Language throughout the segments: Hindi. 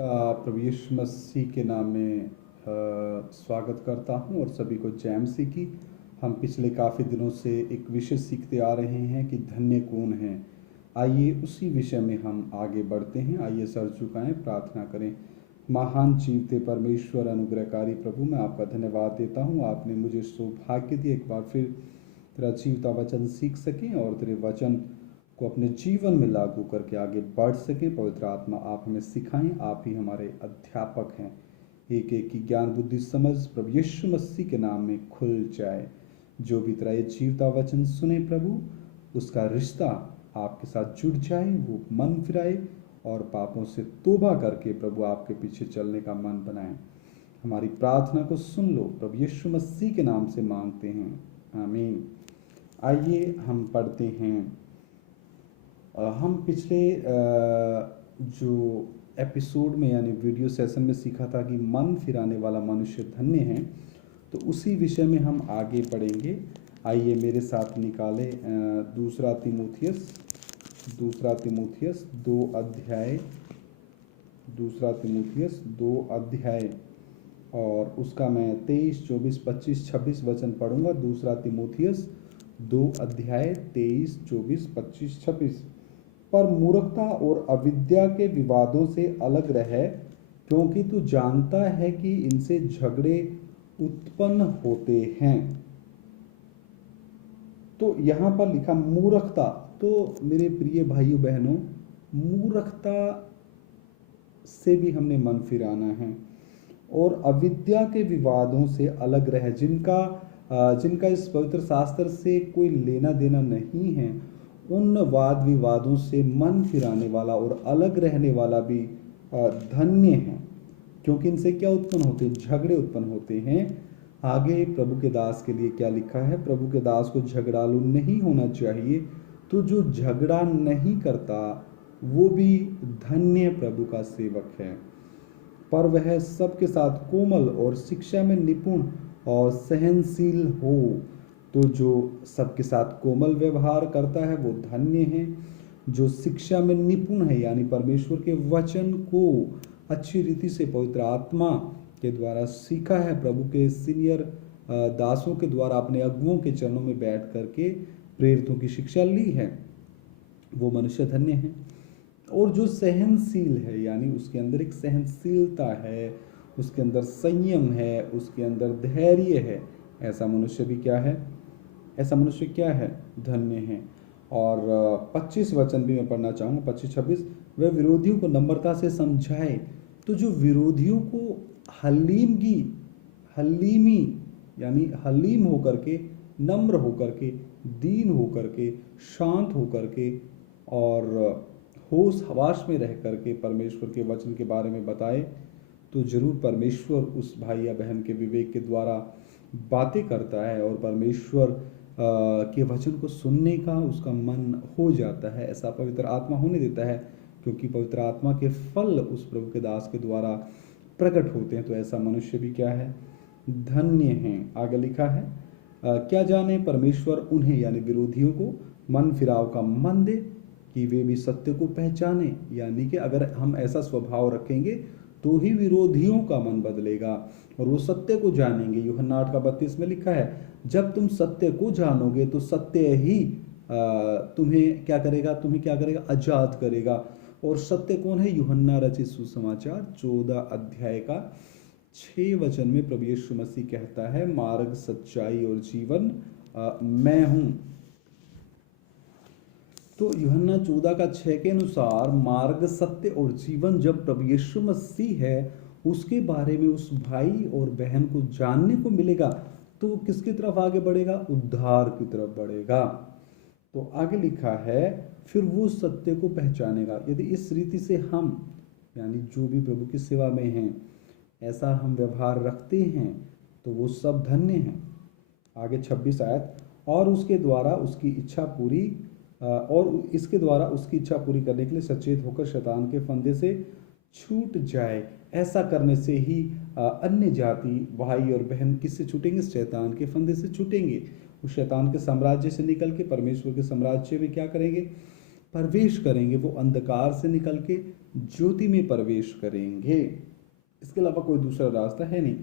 का प्रभु यीशु मसीह के नाम में स्वागत करता हूं और सभी को जय मसीह की। हम पिछले काफ़ी दिनों से एक विषय सीखते आ रहे हैं कि धन्य कौन है। आइए उसी विषय में हम आगे बढ़ते हैं। आइए सर झुकाएं, प्रार्थना करें। महान जीवते परमेश्वर अनुग्रहकारी प्रभु, मैं आपका धन्यवाद देता हूं। आपने मुझे सौभाग्य दिया एक बार फिर तेरा जीवता वचन सीख सकें और तेरे वचन को अपने जीवन में लागू करके आगे बढ़ सकें। पवित्र आत्मा आप हमें सिखाएं, आप ही हमारे अध्यापक हैं। एक एक की ज्ञान बुद्धि समझ प्रभु यीशु मसीह के नाम में खुल जाए। जो भी तेरा ये जीवता वचन सुने प्रभु, उसका रिश्ता आपके साथ जुड़ जाए, वो मन फिराए और पापों से तौबा करके प्रभु आपके पीछे चलने का मन बनाए। हमारी प्रार्थना को सुन लो, प्रभु यीशु मसीह के नाम से मांगते हैं, आमीन। आइए हम पढ़ते हैं। हम पिछले जो एपिसोड में यानी वीडियो सेशन में सीखा था कि मन फिराने वाला मनुष्य धन्य है, तो उसी विषय में हम आगे पढ़ेंगे। आइए मेरे साथ निकाले दूसरा तीमुथियुस 2 अध्याय और उसका मैं 23, 24, 25, 26 वचन पढ़ूंगा। दूसरा तीमुथियुस 2 अध्याय 23, 24, 25, 26। पर मूर्खता और अविद्या के विवादों से अलग रहे, क्योंकि तू जानता है कि इनसे झगड़े उत्पन्न होते हैं। तो यहाँ पर लिखा मूर्खता। तो मेरे प्रिय भाइयों बहनों, मूर्खता से भी हमने मन फिराना है और अविद्या के विवादों से अलग रहे, जिनका इस पवित्र शास्त्र से कोई लेना देना नहीं है। उन वाद विवादों से मन फिराने वाला और अलग रहने वाला भी धन्य है, क्योंकि इनसे क्या उत्पन्न होते हैं? झगड़े उत्पन्न होते हैं। आगे प्रभु के दास के लिए क्या लिखा है? प्रभु के दास को झगड़ालू नहीं होना चाहिए, तो जो झगड़ा नहीं करता वो भी धन्य प्रभु का सेवक है। पर वह सबके साथ कोमल और शिक्षा में निपुण और सहनशील हो। तो जो सबके साथ कोमल व्यवहार करता है वो धन्य है। जो शिक्षा में निपुण है यानी परमेश्वर के वचन को अच्छी रीति से पवित्र आत्मा के द्वारा सीखा है, प्रभु के सीनियर दासों के द्वारा अपने अगुओं के चरणों में बैठ करके प्रेरितों की शिक्षा ली है, वो मनुष्य धन्य है। और जो सहनशील है यानी उसके अंदर एक सहनशीलता है, उसके अंदर संयम है, उसके अंदर धैर्य है, ऐसा मनुष्य भी क्या है? ऐसा मनुष्य क्या है? धन्य है। और 25 वचन भी मैं पढ़ना चाहूँगा, 25-26। वह विरोधियों को नम्रता से समझाए। तो जो विरोधियों को हलीमी यानी हलीम होकर के, नम्र होकर के, दीन होकर के, शांत होकर के और होश हवास में रह करके परमेश्वर के वचन के बारे में बताए, तो जरूर परमेश्वर उस भाई या बहन के विवेक के द्वारा बातें करता है और परमेश्वर के वचन को सुनने का उसका मन हो जाता है। ऐसा पवित्र आत्मा होने देता है, क्योंकि पवित्र आत्मा के फल उस प्रभु के दास के द्वारा प्रकट होते हैं। तो ऐसा मनुष्य भी क्या है? धन्य है। आगे लिखा है, क्या जाने परमेश्वर उन्हें यानी विरोधियों को मन फिराव का मन दे कि वे भी सत्य को पहचाने। यानी कि अगर हम ऐसा स्वभाव रखेंगे तो ही विरोधियों का मन बदलेगा और वो सत्य को जानेंगे। यूहन्ना 8:32 में लिखा है, जब तुम सत्य को जानोगे तो सत्य ही तुम्हें क्या करेगा? आजाद करेगा। और सत्य कौन है? यूहन्ना रचित सुसमाचार 14 अध्याय का 6 वचन में प्रभु यीशु मसीह कहता है, मार्ग, सच्चाई और जीवन मैं हूं। तो यूहन्ना 14 का 6 के अनुसार मार्ग, सत्य और जीवन जब प्रभु यीशु मसीह है, उसके बारे में उस भाई और बहन को जानने को मिलेगा, तो किसकी तरफ आगे बढ़ेगा? उद्धार की तरफ बढ़ेगा। तो आगे लिखा है, फिर वो सत्य को पहचानेगा। यदि इस रीति से हम यानी जो भी प्रभु की सेवा में हैं, ऐसा हम व्यवहार रखते हैं, तो वो सब धन्य हैं। आगे 26 आयत, और उसके द्वारा उसकी इच्छा पूरी करने के लिए सचेत होकर शैतान के फंदे से छूट जाए। ऐसा करने से ही अन्य जाति भाई और बहन किससे छूटेंगे? शैतान के फंदे से छूटेंगे। उस शैतान के साम्राज्य से निकल के परमेश्वर के साम्राज्य में क्या करेंगे? प्रवेश करेंगे। वो अंधकार से निकल के ज्योति में प्रवेश करेंगे। इसके अलावा कोई दूसरा रास्ता है नहीं।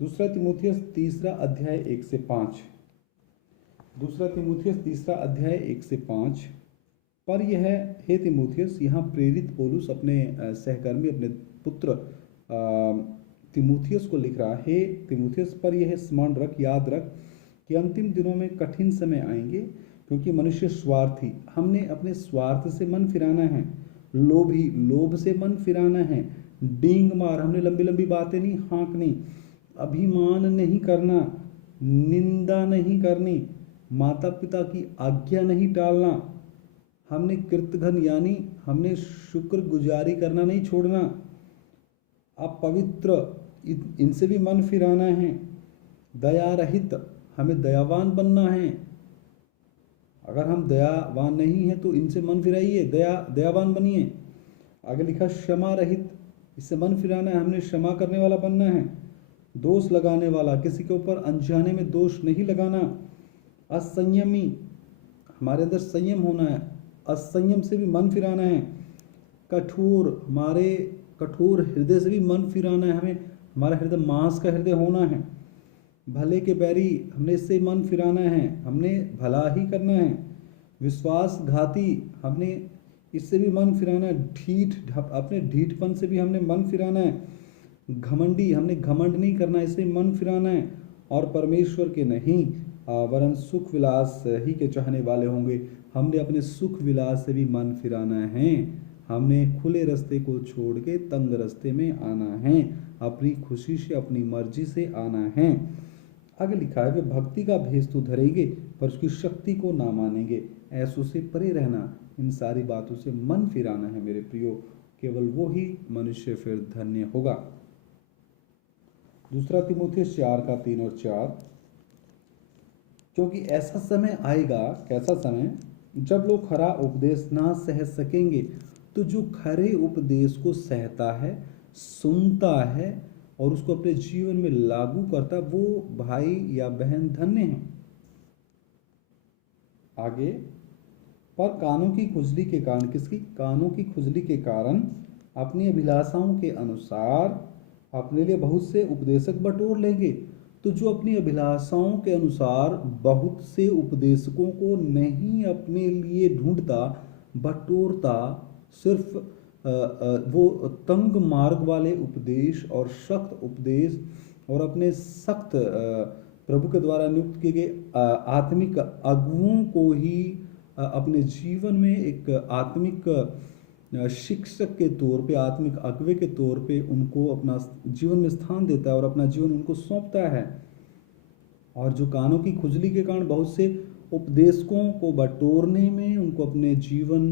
दूसरा तीमुथियुस तीसरा अध्याय 1 से 5। दूसरा तीमुथियुस तीसरा अध्याय 1 से 5 पर यह, हे तीमुथियुस, यहाँ प्रेरित पौलुस अपने सहकर्मी, अपने पुत्र तीमुथियुस को लिख रहा है। तीमुथियुस, पर यह स्मरण रख, याद रख कि अंतिम दिनों में कठिन समय आएंगे, क्योंकि मनुष्य स्वार्थी, हमने अपने स्वार्थ से मन फिराना है, लोभी, लोभ से मन फिराना है, डींग मार, हमने लंबी लंबी बातें नहीं हाँकनी, अभिमान नहीं करना, निंदा नहीं करनी, माता पिता की आज्ञा नहीं टालना, हमने कृतघ्न यानी हमने शुक्रगुजारी करना नहीं छोड़ना, अपवित्र, इनसे भी मन फिराना है, दया रहित, हमें दयावान बनना है। अगर हम दयावान नहीं हैं तो इनसे मन फिराइए, दयावान बनिए। आगे लिखा क्षमा रहित, इससे मन फिराना है, हमने क्षमा करने वाला बनना है। दोष लगाने वाला, किसी के ऊपर अनजाने में दोष नहीं लगाना। असंयमी, हमारे अंदर संयम होना है, असंयम से भी मन फिराना है। कठोर, हमारे कठोर हृदय से भी मन फिराना है, हमें हमारा हृदय मांस का हृदय होना है। भले के बैरी, हमने इससे मन फिराना है, हमने भला ही करना है। विश्वासघाती, हमने इससे भी मन फिराना है। ढीठ, अपने ढीठपन से भी हमने मन फिराना है। घमंडी, हमने घमंड नहीं करना, इससे मन फिराना है। और परमेश्वर के नहीं वरन सुख विलास ही के चाहने वाले होंगे, हमने अपने सुख विलास से भी मन फिराना है। हमने खुले रास्ते को छोड़ के तंग रास्ते में आना है, अपनी खुशी से, अपनी मर्जी से आना है। आगे लिखा है, वे भक्ति का भेष तो धरेंगे पर उसकी शक्ति को ना मानेंगे। ऐसों से परे रहना, इन सारी बातों से मन फिराना है मेरे प्रियो, केवल वो ही मनुष्य फिर धन्य होगा। दूसरा तीमुथियुस 4:3-4, क्योंकि ऐसा समय आएगा, कैसा समय, जब लोग खरा उपदेश ना सह सकेंगे, तो जो खरे उपदेश को सहता है, सुनता है और उसको अपने जीवन में लागू करता है, वो भाई या बहन धन्य है। आगे, पर कानों की खुजली के कारण, किसकी? कानों की खुजली के कारण अपनी अभिलाषाओं के अनुसार अपने लिए बहुत से उपदेशक बटोर लेंगे। तो जो अपनी अभिलाषाओं के अनुसार बहुत से उपदेशकों को नहीं अपने लिए ढूंढता, बटोरता, सिर्फ वो तंग मार्ग वाले उपदेश और सख्त उपदेश और अपने सख्त प्रभु के द्वारा नियुक्त किए गए आत्मिक अगुओं को ही अपने जीवन में एक आत्मिक शिक्षक के तौर पे, आत्मिक अगुवे के तौर पे उनको अपना जीवन में स्थान देता है और अपना जीवन उनको सौंपता है। और जो कानों की खुजली के कारण बहुत से उपदेशकों को बटोरने में, उनको अपने जीवन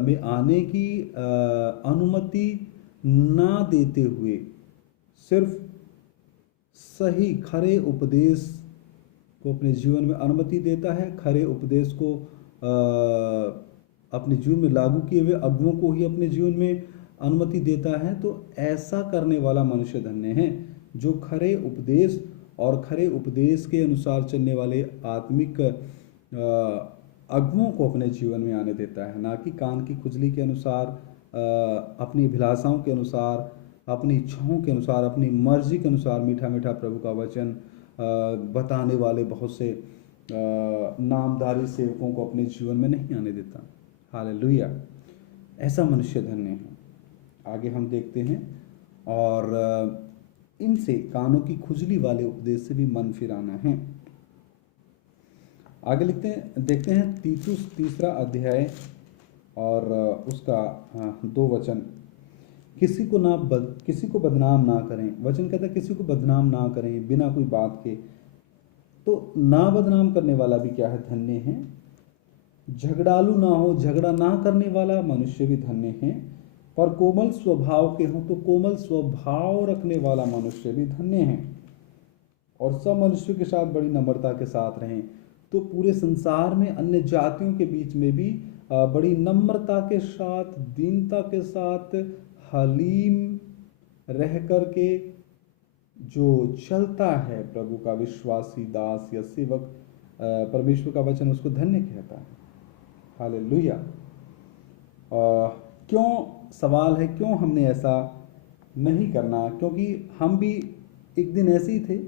में आने की अनुमति ना देते हुए, सिर्फ सही खरे उपदेश को अपने जीवन में अनुमति देता है, खरे उपदेश को अपने जीवन में लागू किए हुए अगुओं को ही अपने जीवन में अनुमति देता है। तो ऐसा करने वाला मनुष्य धन्य है, जो खरे उपदेश और खरे उपदेश के अनुसार चलने वाले आत्मिक अगुओं को अपने जीवन में आने देता है, ना कि कान की खुजली के अनुसार, अपनी अभिलाषाओं के अनुसार, अपनी इच्छाओं के अनुसार, अपनी मर्जी के अनुसार मीठा मीठा प्रभु का वचन बताने वाले बहुत से नामधारी सेवकों को अपने जीवन में नहीं आने देता। हालेलुया, ऐसा मनुष्य धन्य है। आगे हम देखते हैं, और इनसे कानों की खुजली वाले उपदेश से भी मन फिराना है। आगे देखते हैं तीतुस 3 अध्याय और उसका 2 वचन। किसी को बदनाम ना करें। वचन कहता है किसी को बदनाम ना करें बिना कोई बात के। तो ना बदनाम करने वाला भी क्या है? धन्य है। झगड़ालू ना हो, झगड़ा ना करने वाला मनुष्य भी धन्य है। पर कोमल स्वभाव के हो, तो कोमल स्वभाव रखने वाला मनुष्य भी धन्य है। और सब मनुष्यों के साथ बड़ी नम्रता के साथ रहें। तो पूरे संसार में अन्य जातियों के बीच में भी बड़ी नम्रता के साथ, दीनता के साथ, हलीम रह करके जो चलता है प्रभु का विश्वासी दास या सेवक, परमेश्वर का वचन उसको धन्य कहता है। हालेलुया। क्यों सवाल है क्यों हमने ऐसा नहीं करना, क्योंकि हम भी एक दिन ऐसे ही थे।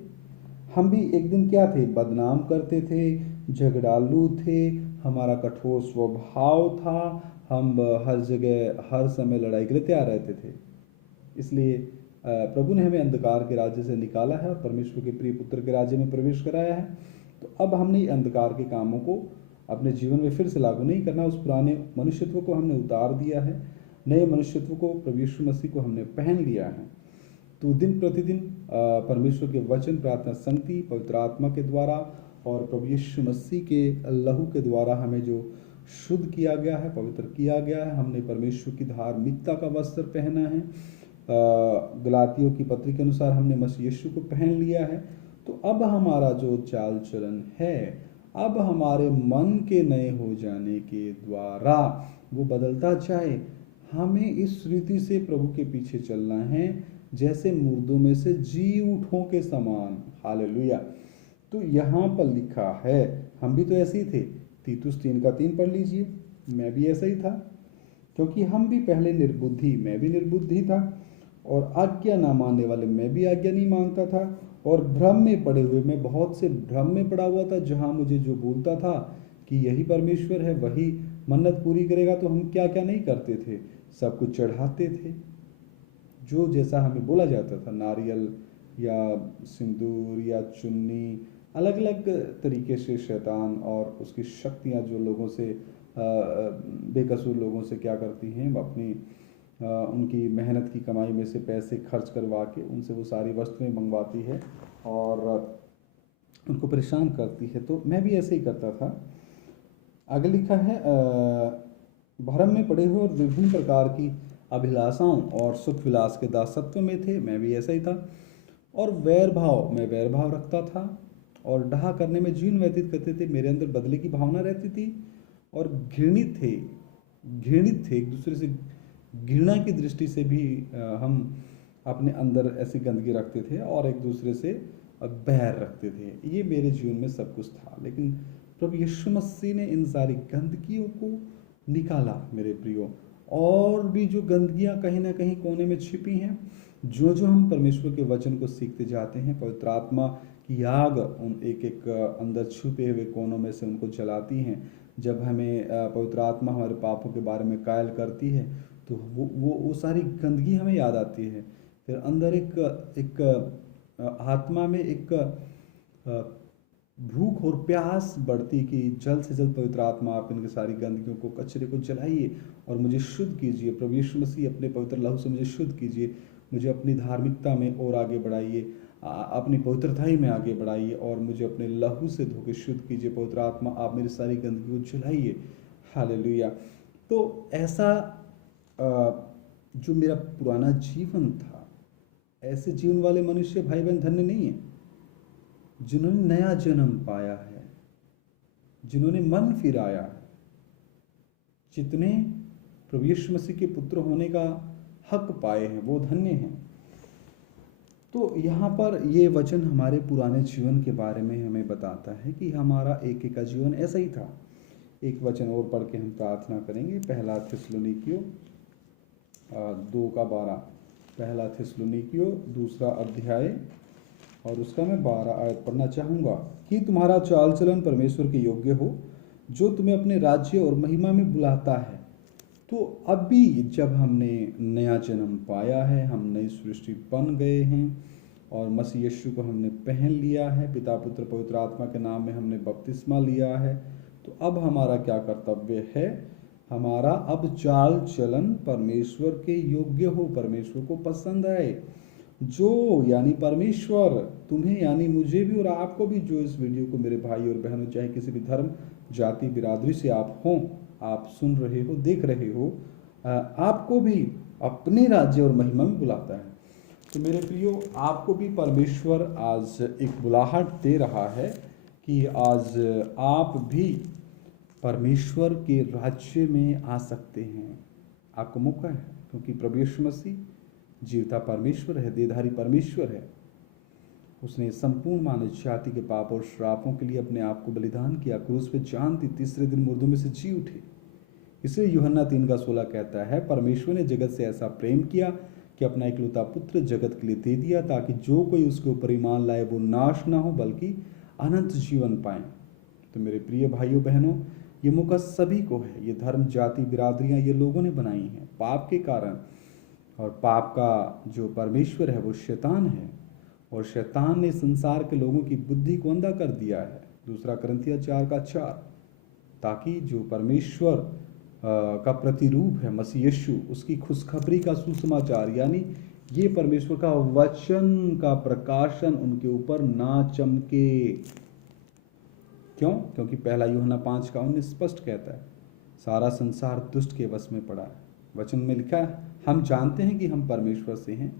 हम भी एक दिन क्या थे, बदनाम करते थे, झगड़ालू थे, हमारा कठोर स्वभाव था, हम हर जगह हर समय लड़ाई के लिए तैयार रहते थे। इसलिए प्रभु ने हमें अंधकार के राज्य से निकाला है और परमेश्वर के प्रिय पुत्र के राज्य में प्रवेश कराया है। तो अब हमने अंधकार के कामों को अपने जीवन में फिर से लागू नहीं करना। उस पुराने मनुष्यत्व को हमने उतार दिया है, नए मनुष्यत्व को, प्रभु यीशु मसीह को हमने पहन लिया है। तो दिन प्रतिदिन परमेश्वर के वचन, प्रार्थना, संगति, पवित्र आत्मा के द्वारा और प्रभु यीशु मसीह के लहू के द्वारा हमें जो शुद्ध किया गया है, पवित्र किया गया है, हमने परमेश्वर की धार्मिकता का वस्त्र पहना है। गलातियों की पत्री के अनुसार हमने मसीह यीशु को पहन लिया है। तो अब हमारा जो चाल चलन है, अब हमारे मन के नए हो जाने के द्वारा वो बदलता जाए। हमें इस रीति से प्रभु के पीछे चलना है जैसे मुर्दों में से जी उठों के समान। हालेलुया। तो यहाँ पर लिखा है, हम भी तो ऐसे ही थे। तीतुस 3:3 पढ़ लीजिए। मैं भी ऐसा ही था, क्योंकि हम भी पहले निर्बुद्धि, मैं भी निर्बुद्धि था, और आज्ञा ना मानने वाले मैं भी आज्ञा नहीं मानता था, और भ्रम में पड़े हुए मैं बहुत से भ्रम में पड़ा हुआ था। जहाँ मुझे जो बोलता था कि यही परमेश्वर है, वही मन्नत पूरी करेगा, तो हम क्या क्या नहीं करते थे, सब कुछ चढ़ाते थे। जो जैसा हमें बोला जाता था, नारियल या सिंदूर या चुन्नी, अलग अलग तरीके से शैतान और उसकी शक्तियाँ जो लोगों से बेकसूर लोगों से क्या करती हैं, अपनी उनकी मेहनत की कमाई में से पैसे खर्च करवा के उनसे वो सारी वस्तुएं मंगवाती है और उनको परेशान करती है। तो मैं भी ऐसे ही करता था। आगे लिखा है, भ्रम में पड़े हुए और विभिन्न प्रकार की अभिलाषाओं और सुख विलास के दासत्व में थे, मैं भी ऐसा ही था। और मैं वैर भाव रखता था और डहा करने में जीवन व्यतीत करते थे। मेरे अंदर बदले की भावना रहती थी और घृणित थे एक दूसरे से, घृणा की दृष्टि से भी हम अपने अंदर ऐसी गंदगी रखते थे और एक दूसरे से बैर रखते थे। ये मेरे जीवन में सब कुछ था। लेकिन प्रभु यीशु मसीह ने इन सारी गंदगियों को निकाला मेरे प्रियो। और भी जो गंदगियां कहीं ना कहीं कोने में छिपी हैं, जो जो हम परमेश्वर के वचन को सीखते जाते हैं, पवित्र आत्मा की आग उन एक एक अंदर छुपे हुए कोनों में से उनको जलाती हैं। जब हमें पवित्र आत्मा हमारे पापों के बारे में कायल करती है, तो वो सारी गंदगी हमें याद आती है। फिर अंदर एक आत्मा में एक भूख और प्यास बढ़ती कि जल्द से जल्द पवित्र आत्मा आप इनकी सारी गंदगियों को, कचरे को जलाइए और मुझे शुद्ध कीजिए। प्रभु यीशु मसीह अपने पवित्र लहू से मुझे शुद्ध कीजिए, मुझे अपनी धार्मिकता में और आगे बढ़ाइए, अपनी पवित्रताई में आगे बढ़ाइए और मुझे अपने लहू से धो के शुद्ध कीजिए। पवित्र आत्मा आप मेरी सारी गंदगी को जलाइए। हालेलुया। तो ऐसा जो मेरा पुराना जीवन था, ऐसे जीवन वाले मनुष्य भाई बहन धन्य नहीं है, जिन्होंने नया जन्म पाया है, जिन्होंने मन फिराया है, जितने प्रभु यीशु मसीह के पुत्र होने का हक पाए हैं, वो धन्य हैं। तो यहाँ पर ये वचन हमारे पुराने जीवन के बारे में हमें बताता है कि हमारा एक एक का जीवन ऐसा ही था। एक वचन और पढ़ के हम प्रार्थना करेंगे। पहला थिस्सलुनीकियों 2:12, पहला थिस्सलुनीकियों 2 अध्याय और उसका मैं 12 आयत पढ़ना चाहूँगा। कि तुम्हारा चाल चलन परमेश्वर के योग्य हो, जो तुम्हें अपने राज्य और महिमा में बुलाता है। तो अभी जब हमने नया जन्म पाया है, हम नई सृष्टि बन गए हैं और मसीह यीशु को हमने पहन लिया है, पिता पुत्र पवित्र आत्मा के नाम में हमने बपतिस्मा लिया है, तो अब हमारा क्या कर्तव्य है? हमारा अब चाल चलन परमेश्वर के योग्य हो, परमेश्वर को पसंद आए। जो यानी परमेश्वर तुम्हें यानी मुझे भी और आपको भी, जो इस वीडियो को मेरे भाई और बहनों, चाहे किसी भी धर्म जाति बिरादरी से आप हों, आप सुन रहे हो, देख रहे हो, आपको भी अपने राज्य और महिमा में बुलाता है। तो मेरे प्रियो, आपको भी परमेश्वर आज एक बुलाहट दे रहा है कि आज आप भी परमेश्वर के राज्य में आ सकते हैं। आपको मौका है, क्योंकि प्रभु यीशु मसीह जीवता परमेश्वर है, देहधारी परमेश्वर है। उसने संपूर्ण मानव जाति के पाप और श्रापों के लिए अपने आप को बलिदान किया, क्रूस पे जान दी, तीसरे दिन मुर्दों में से जी उठे। इसलिए यूहन्ना 3:16 कहता है, परमेश्वर ने जगत से ऐसा प्रेम किया कि अपना इकलौता पुत्र जगत के लिए दे दिया, ताकि जो कोई उसके ऊपर ईमान लाए वो नाश ना हो बल्कि अनंत जीवन पाए। तो मेरे प्रिय भाइयों बहनों, ये मौका सभी को है। ये धर्म, जाति, बिरादरियां ये लोगों ने बनाई हैं पाप के कारण, और पाप का जो परमेश्वर है वो शैतान है, और शैतान ने संसार के लोगों की बुद्धि को अंधा कर दिया है। 2 कुरिन्थियों 4:4, ताकि जो परमेश्वर का प्रतिरूप है मसीह यीशु, उसकी खुशखबरी का सुसमाचार, यानी ये परमेश्वर का वचन का प्रकाशन उनके ऊपर ना चमके। क्यों? क्योंकि 1 यूहन्ना 5:19 स्पष्ट कहता है, सारा संसार दुष्ट के वश में पड़ा है। वचन में लिखा है, हम जानते हैं कि हम परमेश्वर से हैं,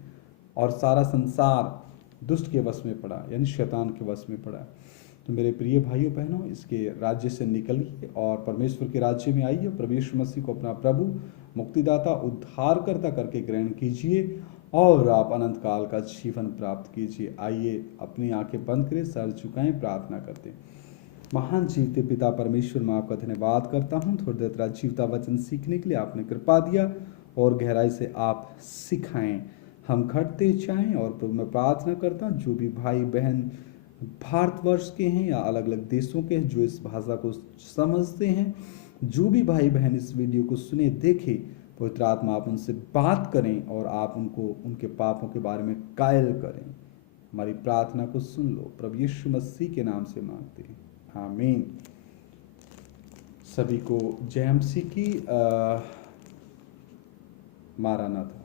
और सारा संसार दुष्ट के वश में पड़ा, यानी शैतान के वश में पड़ा है। तो मेरे प्रिय भाइयों बहनों, इसके राज्य से निकलिए और परमेश्वर के राज्य में आइए। परमेश्वर मसीह को अपना प्रभु, मुक्तिदाता, उद्धारकर्ता करके ग्रहण कीजिए, और आप अनंत काल का जीवन प्राप्त कीजिए। आइए अपनी आंखें बंद करें, सर झुकाएं, प्रार्थना करते हैं। महान जीवते पिता परमेश्वर, मैं आपका धन्यवाद करता हूँ थोड़ी देर तेरा जीवता वचन सीखने के लिए आपने कृपा दिया, और गहराई से आप सिखाएं, हम घटते जाएं। और प्रभु मैं प्रार्थना करता हूँ, जो भी भाई बहन भारतवर्ष के हैं या अलग अलग देशों के हैं, जो इस भाषा को समझते हैं, जो भी भाई बहन इस वीडियो को सुने देखे, पवित्र आत्मा आप उनसे बात करें, और आप उनको उनके पापों के बारे में कायल करें। हमारी प्रार्थना को सुन लो, प्रभु यीशु मसीह के नाम से मांगते हैं, आमीन। सभी को जय मसीह की। मारानाथा।